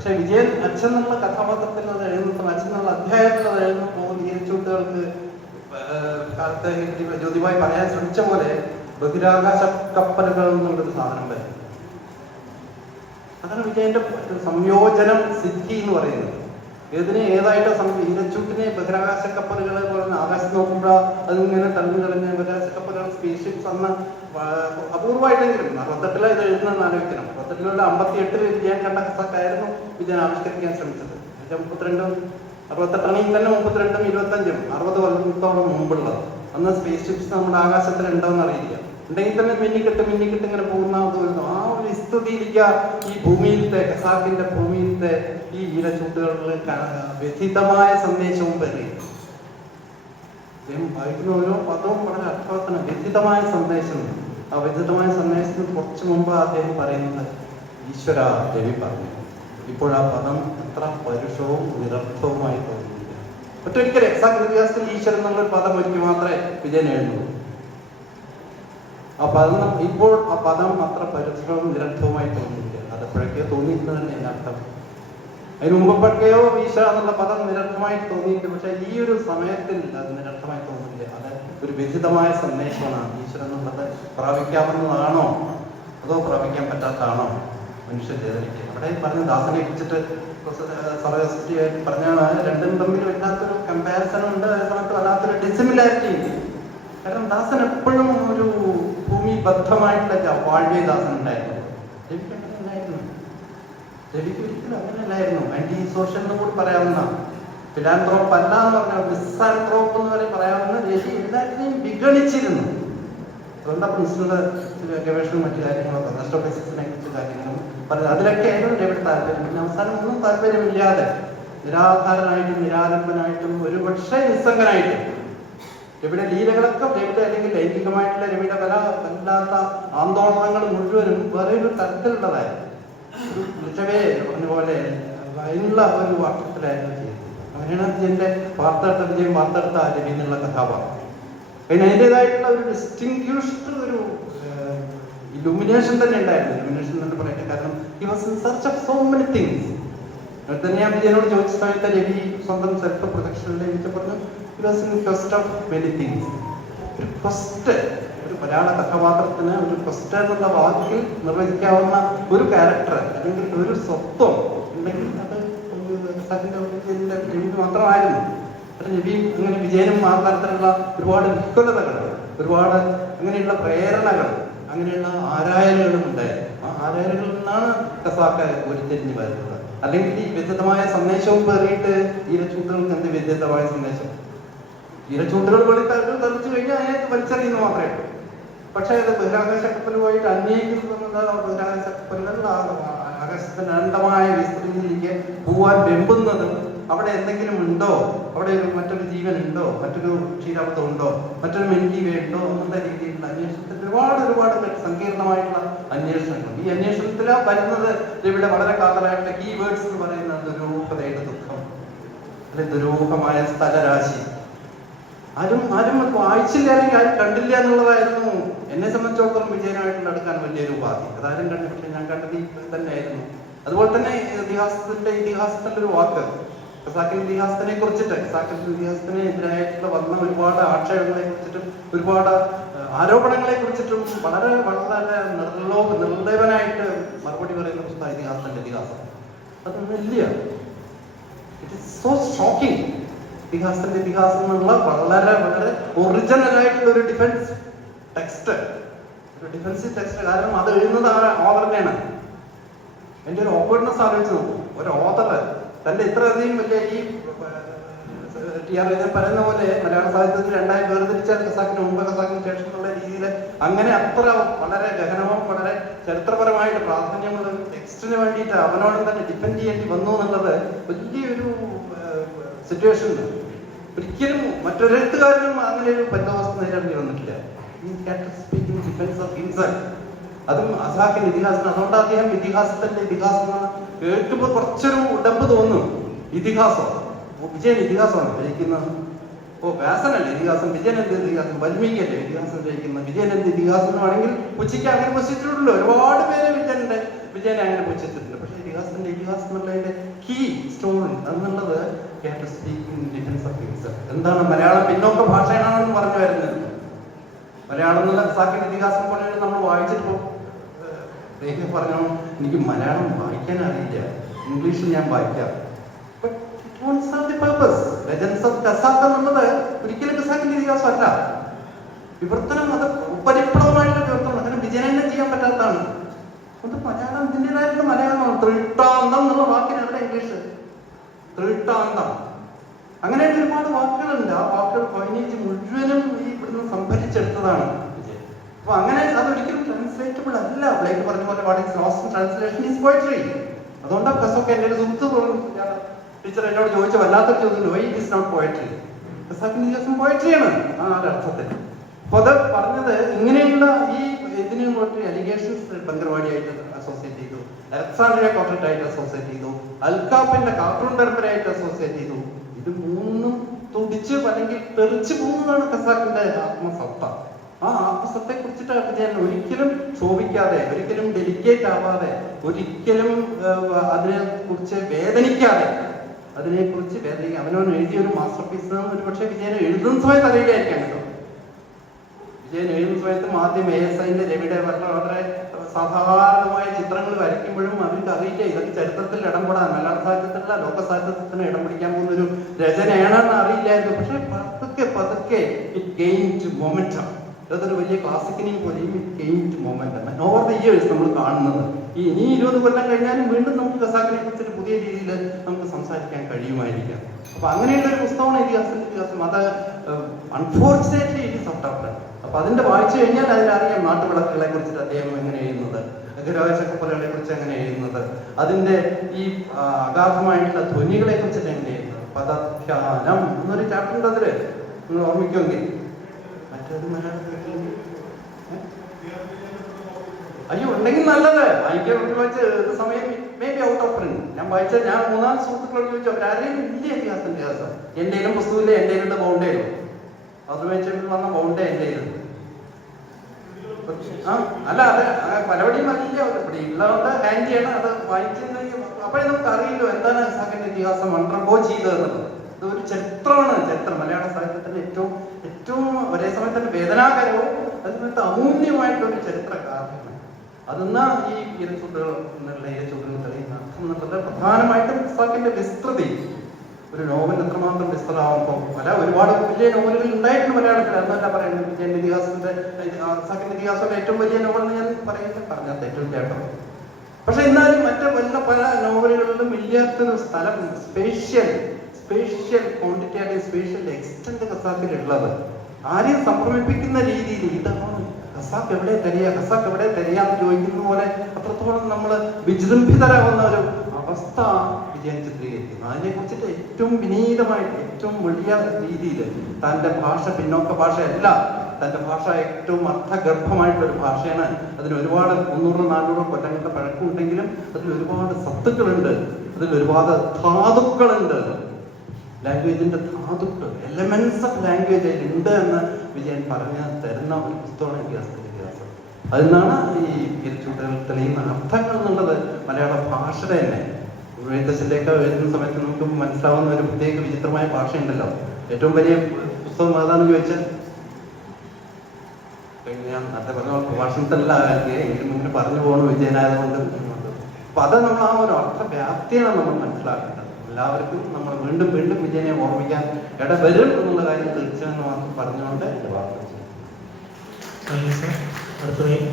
പക്ഷെ വിജയൻ അച്ഛൻ എന്നുള്ള കഥാപാത്രത്തിൽ അത് എഴുതുന്ന, അച്ഛൻ എന്നുള്ള അധ്യായത്തിൽ അത് എഴുതുമ്പോൾ നീരച്ചൂട്ടുകൾക്ക് കാലത്ത് ജ്യോതിബായി പറയാൻ ശ്രമിച്ച പോലെ ബഹിരാകാശ കപ്പലുകൾ എന്നുള്ളൊരു സാധനം വരും. അതാണ് വിജയന്റെ സംയോജനം സിദ്ധി എന്ന് പറയുന്നത്. ഏതിനെ ഏതായിട്ട് ഈരച്ചൂട്ടിനെ ബഹിരാകാശ കപ്പലുകൾ പോലെ ആകാശത്ത് നോക്കുമ്പോൾ അതിങ്ങനെ തള്ളി കളഞ്ഞ ബഹിരാകാശ കപ്പലുകൾ സ്പേസ് ഷിപ്സ് അന്ന് അപൂർവമായിട്ടെങ്കിലും 68 ഇത് എഴുതുന്നതെന്ന് ആലോചിക്കണം. 68 58 വിജയൻ കണ്ട കഥക്കായിരുന്നു വിജയൻ ആവിഷ്കരിക്കാൻ ശ്രമിച്ചത്. 32 68 തന്നെ 32 25 60 കൊല്ലത്തോളം മുമ്പുള്ളത്. അന്ന് സ്പേസ് ഷിപ്സ് നമ്മുടെ ആകാശത്തിൽ ഉണ്ടോയെന്ന് അറിയില്ല. ഉണ്ടെങ്കിൽ തന്നെ മിന്നിക്കെട്ട് ഇങ്ങനെ പോകുന്ന ആ ഒരു സ്ഥിതിയിലേക്ക് ഈ ഭൂമിയിലത്തെ ഖസാക്കിന്റെ ഭൂമിയിലത്തെ ഈ ഈരച്ചൂട്ടുകളിൽ വ്യഥിതമായ സന്ദേശവും വരികയും വായിക്കുന്ന ഓരോ പദവും വളരെ അർത്ഥവത്താണ്. വ്യഥിതമായ സന്ദേശം. ആ വ്യഥിതമായ സന്ദേശത്തിന് കുറച്ചു മുമ്പ് അദ്ദേഹം പറയുന്നത് ഈശ്വര രവി പറഞ്ഞു. ഇപ്പോൾ ആ പദം എത്ര പരുഷവും നിരർത്ഥവുമായി തോന്നുന്നില്ല. ഒറ്റൊരിക്കൽ എക്സാക്ട് വ്യത്യാസത്തിൽ ഈശ്വരൻ എന്നുള്ളൊരു പദം ഒരിക്കൽ മാത്രമേ വിജയൻ എഴുതുള്ളൂ. ആ പദം ഇപ്പോൾ ആ പദം അത്ര പരുഷവും നിരർത്ഥവുമായി തോന്നുന്നില്ല. അതെപ്പോഴൊക്കെയോ തോന്നിയിട്ടുണ്ട് തന്നെ എൻ്റെ അർത്ഥം. അതിന് മുമ്പൊക്കെയോ ഈശ്വര എന്നുള്ള പദം നിരർത്ഥമായി തോന്നിയിട്ടുണ്ട്. പക്ഷെ ഈ ഒരു സമയത്തിൽ അത് നിരർത്ഥമായി തോന്നുന്നില്ല. അത് ഒരു വിഹിതമായ സന്ദേശമാണ്. ഈശ്വരൻ എന്നുള്ളത് പ്രാപിക്കാവുന്നതാണോ അതോ പ്രാപിക്കാൻ പറ്റാത്തതാണോ മനുഷ്യ ചേതനയ്ക്ക്? അവിടെ പറഞ്ഞ ദാസനെ കുറിച്ചിട്ട് സർവസ്റ്റിയായിട്ട് പറഞ്ഞാണ് രണ്ടും തമ്മിൽ വല്ലാത്തൊരു കമ്പാരിസൺ ഉണ്ട്. അതേ സമയത്ത് വല്ലാത്തൊരു ഡിസിമിലാരിറ്റി ഉണ്ട്. കാരണം ദാസൻ എപ്പോഴും ഒരു ഭൂമിബദ്ധമായിട്ടുള്ള വാഴ്വേ ദാസൻ ഉണ്ടായിരുന്നു. രവിക്ക് അങ്ങനെ ഉണ്ടായിരുന്നു. രവിക്ക് ഒരിക്കലും അങ്ങനെ അല്ലായിരുന്നു. ആന്റി സോഷ്യൽ എന്ന് കൂടി പറയാവുന്ന, ഫിലാന്ത്രോപ്പ് അല്ല എന്ന് പറഞ്ഞാൽ മിസ്സാന്ത്രോപ്പ് എന്ന് വരെ പറയാവുന്ന രവി എല്ലാത്തിനെയും വിഗണിച്ചിരുന്നു. സ്വന്തം പ്രിൻസിപ്പൽ ഗവേഷണവും മറ്റു കാര്യങ്ങളൊക്കെ ആസ്ട്രോഫിസിക്സിനെ കുറിച്ച് കാര്യങ്ങളും പറഞ്ഞു. അതിലൊക്കെ ആയിരുന്നു രവിയുടെ താല്പര്യം. പിന്നെ അവസാനം ഒന്നും താല്പര്യമില്ലാതെ നിരാധാരനായിട്ടും നിരാലംബനായിട്ടും ഒരുപക്ഷെ നിസ്സംഗനായിട്ടും രവിയുടെ ലീലകളൊക്കെ രവിയുടെ അല്ലെങ്കിൽ ലൈംഗികമായിട്ടുള്ള രവിയുടെ വല്ലാത്ത ആന്തോളനങ്ങൾ മുഴുവനും വേറെ ഒരു തരത്തിലുള്ളതായിരുന്നു. ഒരു വിളിച്ചവേ പറഞ്ഞ പോലെ അതിനുള്ള ഒരു വാക്യത്തിലായിരുന്നു ചെയ്യുന്നത്. അങ്ങനെയാണ് വിജയന്റെ വിജയം വാർത്തെടുത്ത രവി എന്നുള്ള കഥാപാത്രം. അതിന് അതിൻ്റെതായിട്ടുള്ള ഒരു ഡിസ്റ്റിങ്ക്യൂഷ്ഡ് ഒരു ഇലുമിനേഷൻ തന്നെ ഉണ്ടായിരുന്നു. ഇലുമിനേഷൻ തന്നെ പറയട്ടെ. കാരണം he was in search of so many things. തന്നെ ഞാൻ വിജയനോട് ചോദിച്ച സമയത്ത് രവി സ്വന്തം സെൽഫ് പ്രൊജക്ഷനിലേക്ക് പറഞ്ഞു he was in quest of many things. ഒരു ക്വസ്റ്റ്, ഒരു മലയാള കഥാപാത്രത്തിന് ഒരു ക്വസ്റ്റ് എന്നുള്ള വാക്കിൽ നിർവചിക്കാവുന്ന ഒരു ക്യാരക്ടർ അല്ലെങ്കിൽ ഒരു സ്വത്വം ഉണ്ടെങ്കിൽ അത് രവി മാത്രമായിരുന്നു. രവി അങ്ങനെ വിജയനും ആ തരത്തിലുള്ള ഒരുപാട് വിഹ്വലതകൾ, ഒരുപാട് അങ്ങനെയുള്ള പ്രേരണകൾ, അങ്ങനെയുള്ള ആരായനകളും ഉണ്ടായിരുന്നു. ആ ആരായനകളിൽ നിന്നാണ് ഖസാക്ക് ഉരുത്തിരിഞ്ഞ് വരുന്നത്. അല്ലെങ്കിൽ ഈ വ്യത്യസ്തമായ സന്ദേശവും പേറിയിട്ട് ഈരച്ചൂട്ടുകൾക്ക് എന്ത് വ്യത്യസ്തമായ സന്ദേശം? ഈരച്ചൂട്ടുകൾ തെളിച്ചു കഴിഞ്ഞാൽ അതിനകത്ത് വലിച്ചെറിയുന്നു മാത്രമേ ഉള്ളൂ. പക്ഷെ അത് ബഹിരാകാശ കപ്പലുമായിട്ട് അന്വേഷിക്കുന്നത് ബഹിരാകാശ കപ്പലുകൾ ആകാശത്തിന്റെ അനന്തമായ വിസ്തൃതിയിലേക്ക് പോവാൻ വെമ്പുന്നതും അവിടെ എന്തെങ്കിലും ഉണ്ടോ, അവിടെ മറ്റൊരു ജീവൻ ഉണ്ടോ, മറ്റൊരു ക്ഷീരാബ്ദം ഉണ്ടോ, മറ്റൊരു മെൻജീവ ഉണ്ടോ എന്നുള്ള രീതിയിലുള്ള അന്വേഷണത്തിൽ ഒരുപാട് സങ്കീർണമായിട്ടുള്ള അന്വേഷണങ്ങൾ. ഈ അന്വേഷണത്തിൽ വരുന്നത് ഇവിടെ വളരെ കാതലായിട്ടുള്ള കീവേഡ്സ് എന്ന് പറയുന്നത് ദുരൂഹതയുടെ ദുഃഖം, അല്ലെ ദുരൂഹമായ സ്ഥലരാശി. ആരും വായിച്ചില്ല അല്ലെങ്കിൽ ആരും കണ്ടില്ല എന്നുള്ളതായിരുന്നു എന്നെ സംബന്ധിച്ചിടത്തോളം വിജയനായിട്ടുള്ള അടുക്കാൻ വലിയൊരു ഉപാധി. അതാരും കണ്ടു, പക്ഷെ ഞാൻ കണ്ടത് ഈ തന്നെയായിരുന്നു. അതുപോലെ തന്നെ ഇതിഹാസത്തിന്റെ ഒരു വാക്ക് ഖസാക്കിന്റെ ഇതിഹാസത്തിനെ കുറിച്ചിട്ട്, ഖസാക്കിന്റെ ഇതിഹാസത്തിന് എതിരായിട്ടുള്ള വന്ന ഒരുപാട് ആക്ഷേപങ്ങളെ കുറിച്ചിട്ടും ഒരുപാട് ആരോപണങ്ങളെ കുറിച്ചിട്ടും വളരെ നിർദ്ദയവനായിട്ട് മറുപടി പറയുന്ന പുസ്തകം ഇതിഹാസത്തിന്റെ ഇതിഹാസം. അതൊന്നും ഇല്ല. It is so shocking. ഇതിഹാസത്തിന്റെ ഇതിഹാസം എന്നുള്ള വളരെ ഒറിജിനൽ ആയിട്ടുള്ള ഒരു ഡിഫൻസ് ടെക്സ്റ്റ്, ഒരു ഡിഫൻസീവ് ടെക്സ്റ്റ്. കാരണം അത് എഴുതുന്നത് ഓതറിനെയാണ്. എൻ്റെ ഒരു ഓക്വേർഡ്നെസ് ആലോചിച്ച് നോക്കും. ഒരു ഓതർ തന്റെ ഇത്രയധികം വലിയ ഈ പറയുന്ന പോലെ മലയാള സാഹിത്യത്തിൽ രണ്ടായി വേർതിരിച്ചാൽ ഖസാക്കിന് മുമ്പ് ഖസാക്കിന് ശേഷം എന്നുള്ള രീതിയിൽ അങ്ങനെ അത്ര വളരെ ഗഹനവും വളരെ ചരിത്രപരമായിട്ട് പ്രാധാന്യമുള്ള ടെക്സ്റ്റിന് വേണ്ടിയിട്ട് അവനോട് തന്നെ ഡിപ്പെൻഡ് ചെയ്യേണ്ടി വന്നു എന്നുള്ളത് വലിയൊരു സിറ്റുവേഷൻ. ഒരിക്കലും മറ്റൊരെഴുത്തുകാരനും അങ്ങനെ ഒരു ബന്ധവസ്ഥ നേരിടേണ്ടി വന്നിട്ടില്ല. അതും ഖസാക്കിന്റെ ഇതിഹാസം. അതുകൊണ്ട് അദ്ദേഹം ഇതിഹാസത്തിന്റെ ഇതിഹാസം കേൾക്കുമ്പോൾ കുറച്ചൊരു ഉടമ്പ് തോന്നും. ഇതിഹാസം വിജയൻ ഇതിഹാസമാണ് രചിക്കുന്നത്. വ്യാസനല്ലേ ഇതിഹാസം, വിജയൻ എന്ത് ഇതിഹാസം, വാൽമീകിയല്ലേ ഇതിഹാസം രചിക്കുന്നത്, വിജയൻ എന്ത് ഇതിഹാസം ആണെങ്കിൽ പുച്ഛിക്ക് അങ്ങനെ പുച്ഛിച്ചിട്ടുണ്ടല്ലോ. ഒരുപാട് പേര് വിജയനെ അങ്ങനെ പുച്ഛിച്ചിട്ടുണ്ട്. പക്ഷെ ഇതിഹാസത്തിന്റെ ഇതിഹാസം എന്നുള്ളതിന്റെ കീ സ്റ്റോറി എന്നുള്ളത് എന്താണ് മലയാളം പിന്നോക്ക ഭാഷയാണെന്ന് പറഞ്ഞു വരുന്നത്. മലയാളം എന്നുള്ള ഖസാക്കിന്റെ ഇതിഹാസം പോലെ നമ്മൾ വായിച്ചിട്ട് പറഞ്ഞോ എനിക്ക് മലയാളം വായിക്കാൻ അറിയില്ല, ഇംഗ്ലീഷിൽ ഞാൻ വായിക്കാം. എന്നുള്ളത് ഒരിക്കലും ഖസാക്കിന്റെ ഇതിഹാസം അല്ല. വിവർത്തനം അത് പരിപ്ലവമായിട്ടുള്ള വിവർത്തനം, അങ്ങനെ വിജയനം ചെയ്യാൻ പറ്റാത്തതാണ്. അത് മലയാളം ഇതിൻ്റെതായിട്ടുള്ള മലയാളമാണ്. തൃട്ടാന്തം എന്നുള്ള വാക്കിന് അവിടെ ഇംഗ്ലീഷ് തൃട്ടാന്തം, അങ്ങനെയായിട്ട് ഒരുപാട് വാക്കുകളുണ്ട്. ആ വാക്കുകൾ പതിനേജ് മുഴുവനും ഈ ഇവിടുന്ന് സംഭരിച്ചെടുത്തതാണ് വിജയൻ. അപ്പൊ അങ്ങനെ അതൊരിക്കലും ട്രാൻസ്ലേറ്റബിൾ അല്ല. ബ്ലേക്ക് പറഞ്ഞ പോലെ what is lost in translation is poetry. അതുകൊണ്ടാണ് ഖസൊക്കെ എൻ്റെ ഒരു സുഹൃത്ത് ടീച്ചർ എന്നോട് ചോദിച്ച വല്ലാത്തൊരു ചോദ്യം, why it is not poetry? ഖസാക്കിന്റെ ഇതിഹാസം പോയട്രിയാണ് ആ ഒരർത്ഥത്തിൽ. അപ്പൊ അത് പറഞ്ഞത് ഇങ്ങനെയുള്ള ഈ ഇതിന് അലിഗേഷൻസ് ബംഗർവാടിയായിട്ട് അസോസിയേറ്റ് ചെയ്തു, അലക്സാണ്ട്രിയ കോട്ടറ്റായിട്ട് അസോസിയേറ്റ് ചെയ്തു, അൽക്കാപ്പിന്റെ കാർട്ടൂൺ പരമ്പരയായിട്ട് അസോസിയേറ്റ് ചെയ്തു. ഇത് മൂന്നും തുടിച്ച് അല്ലെങ്കിൽ തെറിച്ചു പോകുന്നതാണ് ഖസാക്കിന്റെ ആത്മസത്ത. ആ ആത്മസത്തയെ കുറിച്ചിട്ട് വിജയൻ ഒരിക്കലും ക്ഷോഭിക്കാതെ, ഒരിക്കലും ഡെലിക്കേറ്റ് ആവാതെ, ഒരിക്കലും അതിനെ കുറിച്ച് വേദനിക്കാതെ, അതിനെക്കുറിച്ച് അവനവൻ എഴുതിയൊരു മാസ്റ്റർ പീസ് ഒരു പക്ഷേ വിജയൻ എഴുതുന്ന സമയത്ത് അറിയില്ലായിരിക്കാം കേട്ടോ. വിജയൻ എഴുതുന്ന സമയത്തും ആദ്യം ASIന്റെ രവിയുടെ വളരെ സാധാരണമായ ചിത്രങ്ങൾ വരയ്ക്കുമ്പോഴും അവർക്ക് അറിയില്ല ഇതൊക്കെ ചരിത്രത്തിൽ ഇടം കൂടാൻ, മലയാള സാഹിത്യത്തിലല്ല ലോക സാഹിത്യത്തിന് ഇടം പിടിക്കാൻ പോകുന്ന ഒരു രചനയാണെന്ന് അറിയില്ലായിരുന്നു. പക്ഷെ പതുക്കെ പതുക്കെ ഇറ്റ് ഗെയിൻഡ് മൊമെന്റം. അതൊരു വലിയ ക്ലാസിക്കിനെയും പോലെയും it gained momentum. Over the years നമ്മൾ കാണുന്നത് ഇനി 20 കൊല്ലം കഴിഞ്ഞാലും വീണ്ടും നമുക്ക് ഖസാക്കിനെ കുറിച്ചിട്ട് പുതിയ രീതിയിൽ നമുക്ക് സംസാരിക്കാൻ കഴിയുമായിരിക്കാം. അപ്പൊ അങ്ങനെയുള്ള ഒരു പുസ്തകമാണ് ഇതിഹാസം. അത് unfortunately it is out of print. അപ്പൊ അതിന്റെ വായിച്ചു കഴിഞ്ഞാൽ അതിലറിയാം നാട്ടുവിളക്കുകളെ കുറിച്ചിട്ട് അദ്ദേഹം എങ്ങനെ എഴുതുന്നത്, ഗജരാജ ചക്കപ്പുലകളെ കുറിച്ച് എങ്ങനെ എഴുതുന്നത്, അതിന്റെ ഈ അഗാധമായിട്ടുള്ള ധ്വനികളെ കുറിച്ചിട്ട് എങ്ങനെ എഴുതുന്നത്. പദധ്യാനം എന്നൊരു ചാപ്റ്റർ ഉണ്ട് അതില്, നിങ്ങൾ ഓർമ്മിക്കുമെങ്കിൽ. മറ്റേത് മലയാളത്തിൽ അയ്യോ ഉണ്ടെങ്കിൽ നല്ലത് വായിക്കാൻ വായിച്ച് സമയം may be out of print. ഞാൻ വായിച്ച ഞാൻ 3-4 സുഹൃത്തുക്കളോട് ചോദിച്ചു, അവരാരെയും വലിയ ഇതിഹാസത്തിന്റെ ഇതിഹാസം എന്റെയിലും പുസ്തകമില്ല, എന്റെയിലുള്ള ബൗണ്ടേലും അത് വെച്ചിട്ട് വന്ന ബൗണ്ടേ എന്റെയിലുണ്ട്. അല്ല അത് പലവടിയും വലിയ ഇവിടെ ഉള്ളതുകൊണ്ട് ഹാൻഡ് ചെയ്യണം. അത് വായിച്ചിട്ടുണ്ടെങ്കിൽ അപ്പോഴേ നമുക്ക് അറിയില്ലോ എന്താണ് ഖസാക്കിന്റെ ഇതിഹാസം അണ്ടർഗോ ചെയ്തതെന്നുള്ളത്. ഇത് ഒരു ചരിത്രമാണ്. ചരിത്രം മലയാള സാഹിത്യത്തിന്റെ ഏറ്റവും ഏറ്റവും ഒരേ സമയത്ത് തന്നെ വേദനാകരവും അതിനകത്ത് അമൂല്യമായിട്ടൊരു ചരിത്ര കാരണമാണ്. അതെന്നാ ഈ ഇരച്ചൂട്ടുകൾ തെളിയുന്ന അർത്ഥം എന്നുള്ളത് പ്രധാനമായിട്ടും ഖസാക്കിന്റെ വിസ്തൃതി. ഒരു നോവൽ എത്രമാത്രം വിസ്തൃതമാകുമ്പോൾ ഒരുപാട് വലിയ നോവലുകൾ ഉണ്ടായിട്ടുണ്ട് മലയാളത്തിൽ. എന്നല്ല പറയുന്നത് വിജയന്റെ ഇതിഹാസത്തിന്റെ ഖസാക്കിന്റെ ഇതിഹാസത്തിന്റെ ഏറ്റവും വലിയ നോവൽ എന്ന് ഞാൻ പറഞ്ഞത് ഏറ്റവും കേട്ടോ. പക്ഷെ എന്നാലും മറ്റു പല നോവലുകളിലും ഇല്ലാത്തൊരു സ്ഥലം, സ്പേഷ്യൽ ക്വാണ്ടിറ്റി അല്ലെങ്കിൽ സ്പേഷ്യൽ എക്സ്റ്റന്റ് ഖസാക്കിലുള്ളത്. ആരെയും സംഭ്രമിപ്പിക്കുന്ന രീതിയിൽ ഇതാണ് ഖസാക്ക് എവിടെ തെരയാന്ന് ചോദിക്കുന്ന പോലെ അത്രത്തോളം നമ്മൾ വിജൃംഭിതരാകുന്ന ഒരു അവസ്ഥ വിജയൻ ചിത്രീകരിക്കുന്നു. അതിനെ കുറിച്ചിട്ട് ഏറ്റവും വിനീതമായിട്ട് ഏറ്റവും വലിയ രീതിയിൽ തൻ്റെ ഭാഷ പിന്നോക്ക ഭാഷയല്ല, തൻ്റെ ഭാഷ ഏറ്റവും അർത്ഥഗർഭമായിട്ടൊരു ഭാഷയാണ്. അതിന് ഒരുപാട് 300-400 കൊല്ലങ്ങളുടെ പഴക്കമുണ്ടെങ്കിലും അതിൽ ഒരുപാട് സത്തുക്കളുണ്ട്, അതിൽ ഒരുപാട് ധാതുക്കളുണ്ട്. ലാംഗ്വേജിന്റെ ധാതുക്കൾ, എലമെന്റ്സ് ഓഫ് ലാംഗ്വേജ് ഉണ്ട് എന്ന് വിജയൻ പറഞ്ഞു തരുന്ന ഒരു പുസ്തകമാണ് ഇതിഹാസത്തിന്റെ ഇതിഹാസം. അതിനാണ് ഈ ഇരച്ചൂട്ടുകൾ തെളിയുന്ന അർത്ഥങ്ങൾ എന്നുള്ളത് മലയാള ഭാഷയുടെ തന്നെ എഴുത്തച്ഛൻ്റെയൊക്കെ എഴുതുന്ന സമയത്ത് നമുക്ക് മനസ്സിലാവുന്ന ഒരു പ്രത്യേക വിചിത്രമായ ഭാഷയുണ്ടല്ലോ. ഏറ്റവും വലിയ പുസ്തകം ഏതാണെന്ന് ചോദിച്ചാൽ ഞാൻ നേരത്തെ പറഞ്ഞ പ്രഭാഷണത്തിലല്ല എങ്കിലും ഇങ്ങനെ പറഞ്ഞു പോകണം വിജയനായതുകൊണ്ട്. അപ്പൊ അത് നമ്മൾ ആ ഒരു അർത്ഥവ്യാപ്തിയാണ് നമ്മൾ മനസ്സിലാക്കേണ്ടത്. എല്ലാവർക്കും നമ്മൾ വീണ്ടും വിജയനെ ഓർമ്മിക്കാൻ ഇടവരും എന്നുള്ള കാര്യം തീർച്ചയായും പറഞ്ഞുകൊണ്ട് എന്റെ വാർത്ത